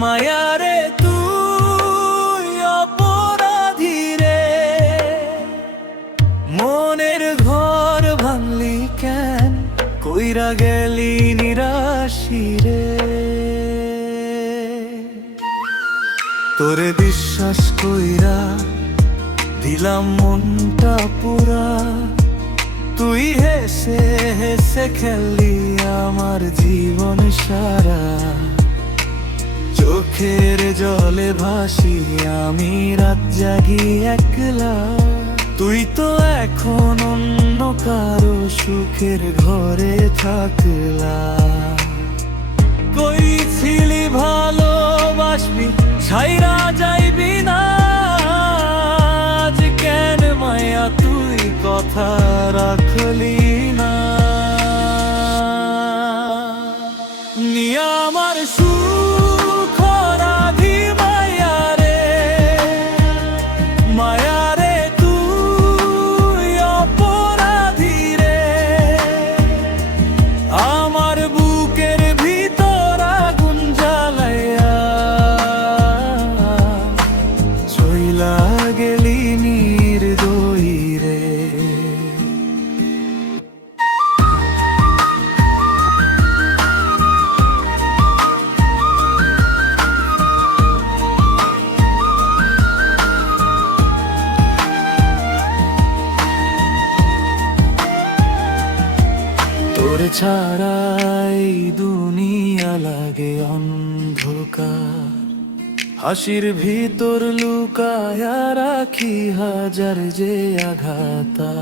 মায়ারে তুই অপরাধী রে, মনের ঘর ভাঙলি কেন, কইরা গেলি নিরাশি রে। তোরে বিশ্বাস কইরা দিলাম মনটা পুরা, তুই হেসে হেসে খেললি আমার জীবন সারা। চোখের জলে ভাসি আমি রাত জাগি একলা, তুই তো এখন অন্য কারো সুখের ঘরে থাকলা। কইছিলি ভালোবাসবি ছাইরা যাইবি না, আজ কেন মায়া তুই কথা রাখলি না। নিয়া আমার সুখ রাধি মায়া রে, মায়া রে তুই অপরাধী রে, আমার বুকের ভিতর আগুন জ্বালাইয়া চইলা গেলি নির্দয়ী রে। তোরে ছাড়াই দুনিয়া লাগে অন্ধকার, হাসির ভিতর লুকায়া রাখি হাজার যে আঘাতা।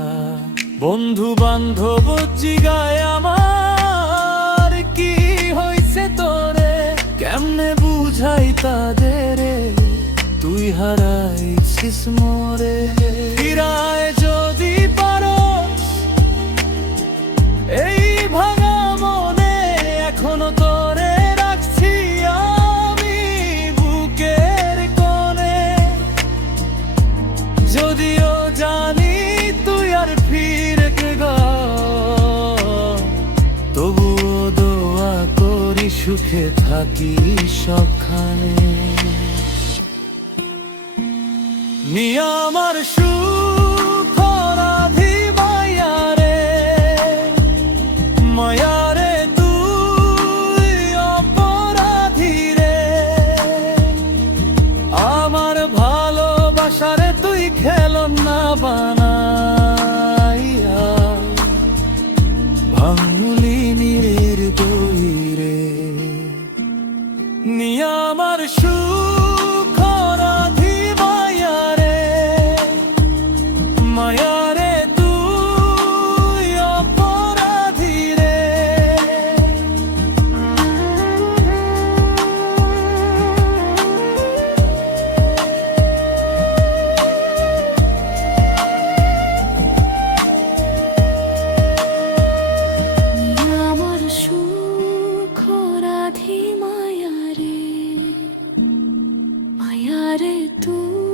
বন্ধু বান্ধব জিগায় আমার কি হইছে তোরে, কেমনে বুঝাই তাদের তুই হারাইছিস মোরে। ফিরায় যদি পারো এই ভাঙা মনে, এখনো তোরে রাখছি আমি বুকের কোণে। যদিও জানি তুই আর ফিরবে গো, তবুও দোয়া করি সুখে থাকি সবখানে। নিয়া আমার সুখ রাধি মায়া রে, মায়া রে তুই অপরাধী রে, আমার ভালোবাসারে তুই খেলনা বানাইয়া ভাঙলি নির্দয়ী রে। নিয়া আমার সুখ রাধি মায়া রে, মায়া রে তুই অপরাধী রে। আমার সুখ রাধি মায়া রে, মায়া রে তুই